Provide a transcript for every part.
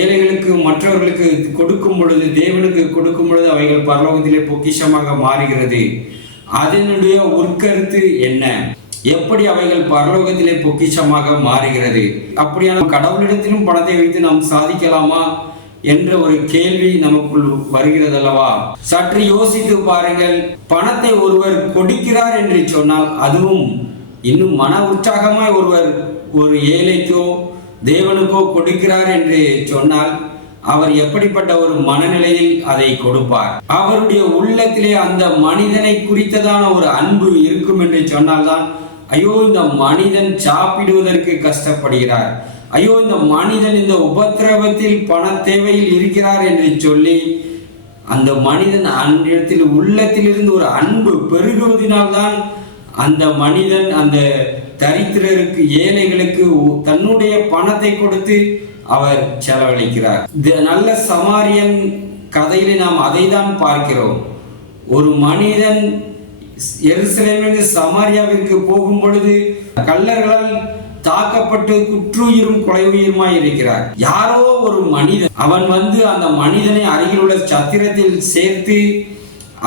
ஏழைகளுக்கு மற்றவர்களுக்கு கொடுக்கும் பொழுது, தேவனுக்கு கொடுக்கும் பொழுது அவைகள் பரலோகத்திலே பொக்கிஷமாக மாறுகிறது. அதனுடைய உட்கருத்து என்ன? எப்படி அவைகள் பரலோகத்திலே பொக்கிஷமாக மாறுகிறது? அப்படியான கடவுளிடத்திலும் பணத்தை வைத்து நாம் சாதிக்கலாமா என்ற ஒரு கேள்வி நமக்குள் வருகிறது அல்லவா? சற்று யோசித்து பாருங்கள். பணத்தை ஒருவர் கொடுக்கிறார் என்று சொன்னால், அதுவும் இன்னும் மன உற்சாகமாய் ஒருவர் ஒரு ஏழைக்கோ தேவனுக்கோ கொடுக்கிறார் என்று சொன்னால், அவர் எப்படிப்பட்ட ஒரு மனநிலையில் அதை கொடுப்பார்? அவருடைய உள்ளத்திலே அந்த மனிதனை குறித்ததான ஒரு அன்பு இருக்கும் என்று சொன்னால்தான், ஐயோ இந்த மனிதன் சாப்பிடுவதற்கு கஷ்டப்படுகிறார், ஐயோ இந்த மனிதன் இந்த உபத்திரவத்தில் பண தேவையில் இருக்கிறார் என்று சொல்லி அந்த மனிதன் அன்றிடத்தில் உள்ளத்திலிருந்து ஒரு அன்பு பெருகுவதனால்தான் அந்த மனிதன் அந்த தரித்திரருக்கு, ஏழைகளுக்கு தன்னுடைய பணத்தை கொடுத்து அவர் செலவழிக்கிறார். நல்ல சமாரியன் கதையிலே நாம் அதை தான் பார்க்கிறோம். ஒரு மனிதன் எருசலேமிலிருந்து சமாரியாவிற்கு போகும் பொழுது கள்ளர்களால் தாக்கப்பட்டு குற்றுயிரும் கொலை உயிருமாய் இருக்கிறார். யாரோ ஒரு மனிதன், அவன் வந்து அந்த மனிதனை அருகில் உள்ள சத்திரத்தில் சேர்த்து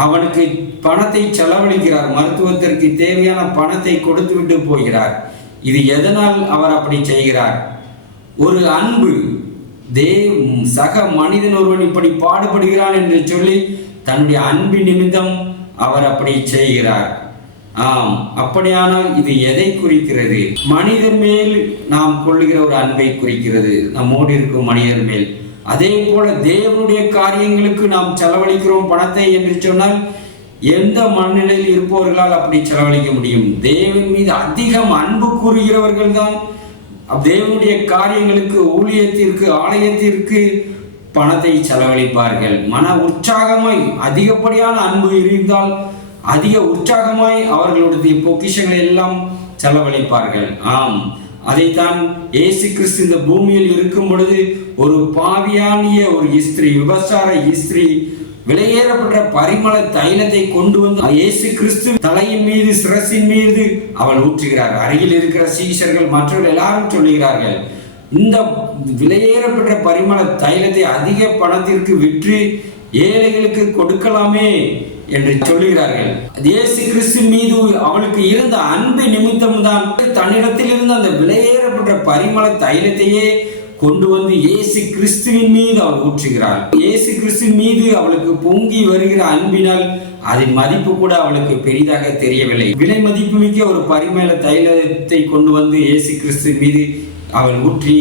அவனுக்கு பணத்தை செலவழிக்கிறார். மருத்துவத்திற்கு தேவையான பணத்தை கொடுத்து விட்டு போகிறார். இது எதனால் அவர் அப்படி செய்கிறார்? ஒரு அன்பு. சக மனிதன் ஒருவன் இப்படி பாடுபடுகிறான் என்று சொல்லி தன்னுடைய அன்பு நிமித்தம் அவர் அப்படி செய்கிறார். ஆம், அப்படியானால் இது எதை குறிக்கிறது? மனிதன் மேல் நாம் கொள்ளுகிற ஒரு அன்பை குறிக்கிறது, நம்மோடு இருக்கும் மனிதர் மேல். அதே போல தேவனுடைய காரியங்களுக்கு நாம் செலவழிக்கிறோம் பணத்தை என்று சொன்னால், எந்த மனநிலையில் இருப்பவர்களால் அப்படி செலவழிக்க முடியும்? தேவன் மீது அதிகம் அன்பு கூறுகிறவர்கள் தான் தேவனுடைய காரியங்களுக்கு, ஊழியத்திற்கு, ஆலயத்திற்கு பணத்தை செலவழிப்பார்கள். மன உற்சாகமாய் அதிகப்படியான அன்பு இருந்தால் அதிக உற்சாகமாய் அவர்களுடைய பொக்கிஷங்களை எல்லாம் செலவழிப்பார்கள். ஆம், அதைத்தான் இயேசு கிறிஸ்து இந்த பூமியில் இருக்கும் பொழுது ஒரு பாவியானிய ஒரு ஸ்திரீ, விபச்சார ஸ்திரீ விலையேறப்பட்ட பரிமள தைலத்தை கொண்டு வந்து இயேசு கிறிஸ்து தலையின் மீது, சிரசின் மீது அவள் ஊற்றுகிறார். அருகில் இருக்கிற சீஷர்கள் மற்றவர்கள் எல்லாரும் சொல்லுகிறார்கள், இந்த விலையேறப்பட்ட பரிமள தைலத்தை அதிக பணத்திற்கு விற்று ஏழைகளுக்கு கொடுக்கலாமே என்று சொல்லுகிறார்கள். இயேசு கிறிஸ்து மீது அவளுக்கு இருந்த அன்பு நிமித்தம் தான் தன்னிடத்தில் இருந்த அந்த விலையேறப்பட்ட பரிமள தைலத்தையே கொண்டு வந்து இயேசு கிறிஸ்துவின் மீது அவள் ஊற்றுகிறாள். இயேசு கிறிஸ்துவின் மீது அவளுக்கு பொங்கி வருகிற அன்பினால் அதன் மதிப்பு கூட அவளுக்கு பெரிதாக தெரியவில்லை. விலை மதிப்பு மிக்க ஒரு பரிமள தைலத்தை கொண்டு வந்து இயேசு கிறிஸ்து மீது அவள் ஊற்றி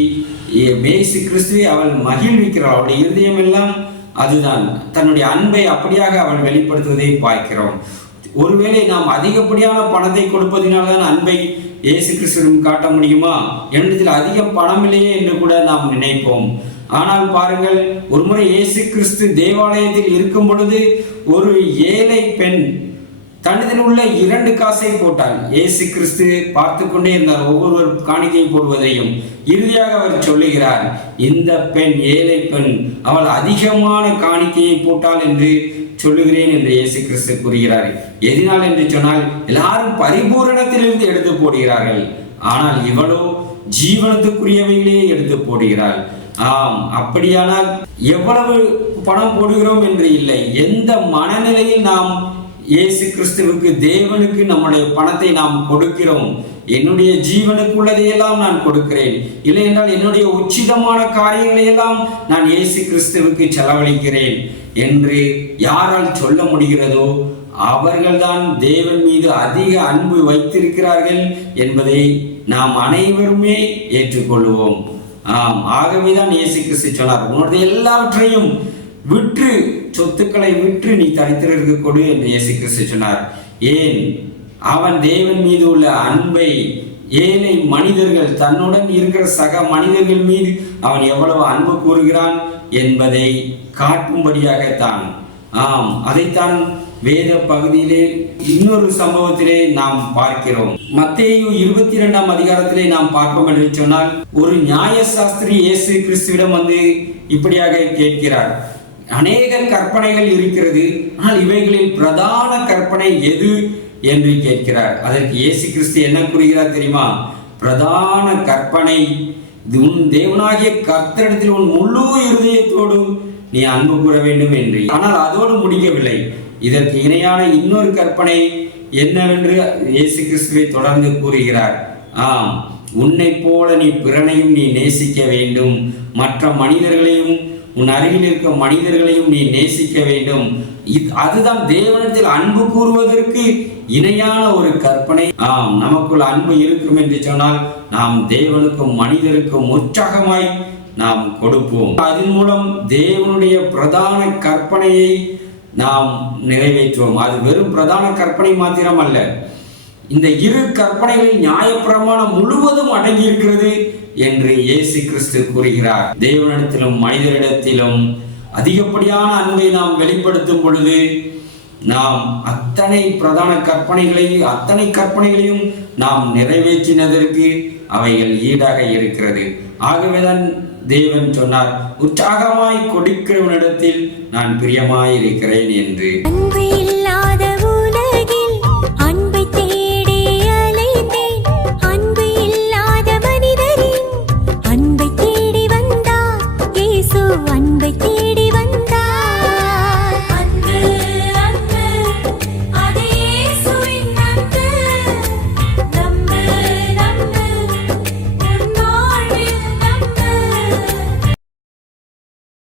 இயேசு கிறிஸ்துவை அவள் மகிழ்விக்கிறாள். அவளுடைய இருதயம் எல்லாம் அதுதான். தன்னுடைய அன்பை அப்படியாக அவள் வெளிப்படுத்துவதை பார்க்கிறோம். ஒருவேளை நாம் அதிகப்படியான பணத்தை கொடுப்பதினால்தான் அன்பை இயேசு கிறிஸ்துவிடம் காட்ட முடியுமா? என்னிடத்தில் அதிகம் பணம் இல்லையே என்று கூட நாம் நினைப்போம். ஆனால் பாருங்கள், ஒருமுறை இயேசு கிறிஸ்து தேவாலயத்தில் இருக்கும் பொழுது ஒரு ஏழை பெண் தன்னிதில் உள்ள 2 காசை போட்டாள். இயேசு கிறிஸ்து பார்த்து கொண்டே இருந்தார், ஒவ்வொருவர் காணிக்கை போடுவதையும். இறுதியாக அவர் சொல்லுகிறார், இந்த பெண், ஏழை பெண், அவள் அதிகமான காணிக்கையை போட்டாள் என்று சொல்லுகிறேன் என்று இயேசு கிறிஸ்து கூறுகிறார். எதனால் என்று சொன்னால், எல்லாரும் பரிபூரணத்திலிருந்து எடுத்து போடுகிறார்கள், ஆனால் இவளோ ஜீவனத்துக்குரியவைகளே எடுத்து போடுகிறாள். ஆம், அப்படியானால் எவ்வளவு பணம் போடுகிறோம் என்று இல்லை, எந்த மனநிலையில் நாம் இயேசு கிறிஸ்துவுக்கு, தேவனுக்கு நம்முடைய பணத்தை நாம் கொடுக்கிறோம். என்னுடைய ஜீவனுக்கு உள்ளதையெல்லாம் நான் கொடுக்கிறேன், இல்லை என்றால் என்னுடைய உச்சிதமான காரியங்களை எல்லாம் நான் இயேசு கிறிஸ்துவுக்கு செலவழிக்கிறேன் என்று யாரால் சொல்ல முடிகிறதோ அவர்கள்தான் தேவன் மீது அதிக அன்பு வைத்திருக்கிறார்கள் என்பதை நாம் அனைவருமே ஏற்றுக்கொள்வோம். ஆம், ஆகவேதான் இயேசு கிறிஸ்து சொன்னார், உன்னுடைய எல்லாவற்றையும் விற்று, சொத்துக்களை விற்று நீ தரித்திரருக்கு கொடு என்று இயேசு கிறிஸ்து சொன்னார். ஏன்? அவன் தேவன் மீது உள்ள அன்பை, ஏழை மனிதர்கள், தன்னுடன் இருக்கிற சக மனிதர்கள் மீது அவன் எவ்வளவு அன்பு கூறுகிறான் என்பதை காட்டும்படியாகத்தான். ஆம், அதைத்தான் வேத பகுதியிலே இன்னொரு சம்பவத்திலே நாம் பார்க்கிறோம். மத்தேயு 22ஆம் அதிகாரத்திலே நாம் பார்ப்போம் என்று சொன்னால், ஒரு நியாயசாஸ்திரி இயேசு கிறிஸ்துவிடம் வந்து இப்படியாக கேட்கிறார், அநேக கற்பனைகள் இருக்கிறது, ஆனால் இவைகளில் பிரதான கற்பனை எது என்று கேட்கிறார். அதற்கு இயேசு கிறிஸ்து என்ன கூறுகிறார் தெரியுமா? பிரதான கற்பனை உன் தேவனாகிய கர்த்தரிடத்தில் உன் முழு இருதயத்தோடும் நீ அன்பு கூற வேண்டும் என்று. ஆனால் அதோடு முடிக்கவில்லை. இதற்கு இணையான இன்னொரு கற்பனை என்னவென்று இயேசு கிறிஸ்துவை தொடர்ந்து கூறுகிறார். ஆம், உன்னை போல நீ பிறனையும் நீ நேசிக்க வேண்டும். மற்ற மனிதர்களையும் உன் அருகில் இருக்க மனிதர்களையும் நீ நேசிக்க வேண்டும். அதுதான் தேவனிடத்தில் அன்பு கூறுவதற்கு இணையான ஒரு கற்பனை. ஆம், நமக்குள் அன்பு இருக்கும் என்று சொன்னால் நாம் தேவனுக்கும் மனிதருக்கும் உற்சாகமாய் நாம் கொடுப்போம். அதன் மூலம் தேவனுடைய பிரதான கற்பனையை நாம் நிறைவேற்றுவோம். அது வெறும் பிரதான கற்பனை மாத்திரம் அல்ல, இந்த இரு கற்பனைகளில் நியாயப்பிரமாணம் முழுவதும் அடங்கி இருக்கிறது என்று இயேசு கிறிஸ்து கூறுகிறார். தேவனிடத்திலும் மனிதரிடத்திலும் அதிகப்படியான அன்பை நாம் வெளிப்படுத்தும் பொழுது நாம் அத்தனை பிரதான கற்பனைகளையும் நாம் நிறைவேற்றினதற்கு அவைகள் ஈடாக இருக்கிறது. ஆகவேதான் தேவன் சொன்னார், உற்சாகமாய் கொடுக்கிறவனிடத்தில் நான் பிரியமாய் இருக்கிறேன் என்று.